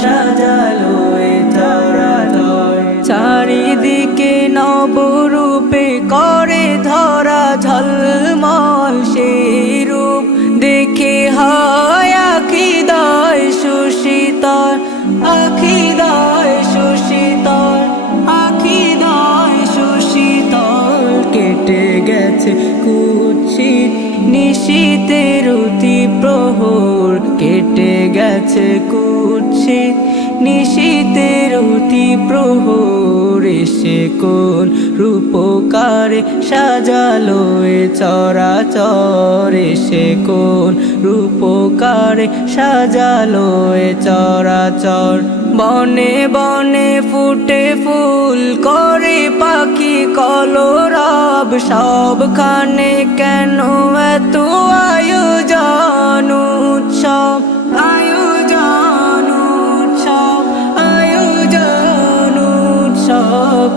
সাজালো চরাচর চারিদিকে নবরূপে করে ধরা ঝলমল সেই রূপ। দেখে হয় আখি দয় সুশীতল আখি দয় সুশীতল আখি দয় সুশীতল। কেটে গেছে অতি প্রহর কেটে গেছে কুৎসিত নিশীতের অতি প্রহর এসে কোন রূপকারে সাজালো এ চরাচর, এসে কোন রূপকারে সাজালো এ চরাচর। বনে বনে ফুটে ফুল করে পাখি, কলরব সবখানে কেন এত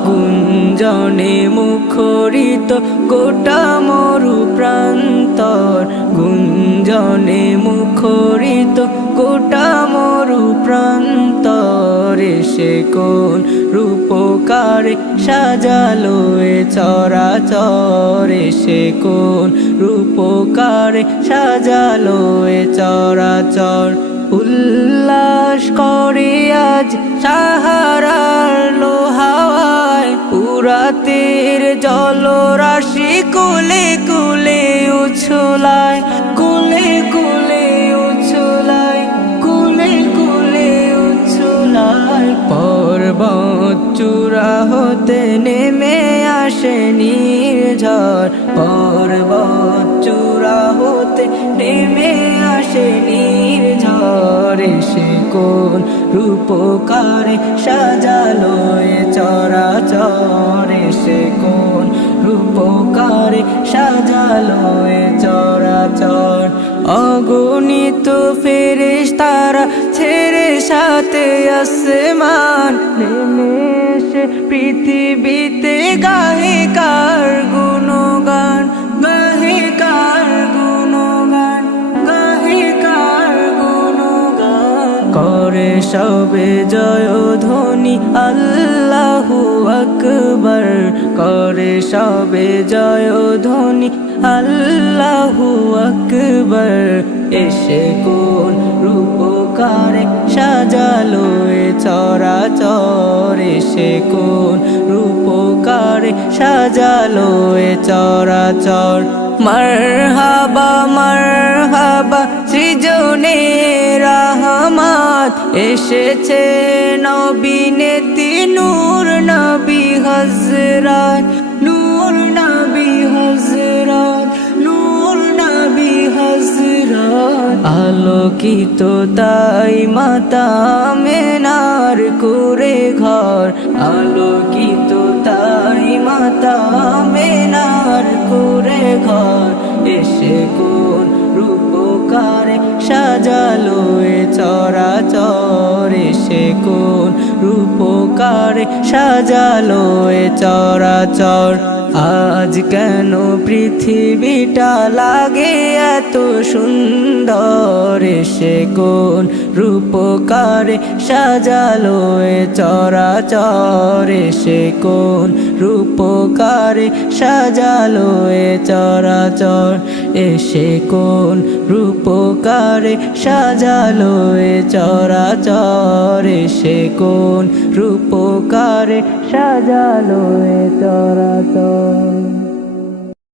গুঞ্জনে মুখরিত গোটা মরু প্রান্তর। গুঞ্জনে মুখরিত গোটা মরু প্রান্তর। সে কোন রূপকারে সাজালো এ চরাচর। সে কোন রূপকারে সাজালো এ চরাচর। উল্লাস করে আজ লোহাওয়ায় পুরাতের জলরাশি কুলে কুলে উছলায়, কুলে কুলে উছলায়, কুলে কুলে উছলায়। পর্বত চূড়া হতে নেমে আসে নির্ঝর। পর্বত চূড়া হতে নেমে আসে সে কোন রূপকারে সাজালো চরাচরে সে কোন রূপকারে সাজালো চরাচর। অগণিত ফেরেশ তারা ছেড়ে সাথে আসমান নেমে এসে পৃথিবীতে গাহে কার গুণগান সবে জয় ধ্বনি আল্লাহু আকবার। করে সবে জয় ধ্বনি আল্লাহু আকবার। এসে কোন রূপকারে সাজালো এ চরাচর। এসে কোন রূপকারে সাজালো এ চরাচর। মারহাবা মারহাবা সৃজনে রাহমাত এসেছে নবীনেতি নূর নবী হজরত নূর নবী হজরত নূর নবী হজরত আলোকিত তাই মাতা মেনার করে ঘর, আলোকিত তাই মাতা মেনার করে ঘর। রূপকারে সাজালো এ চরাচর। আজ কেন পৃথিবীটা লাগে এত সুন্দর? সে কোন রূপকারে সাজালো এ চরাচর। সে কোন রূপকারে সাজালো এ চরাচর। এসে কোন রূপকারে সাজালো এ চরাচর। সে কোন রূপকারে সাজালো এ চরাচর।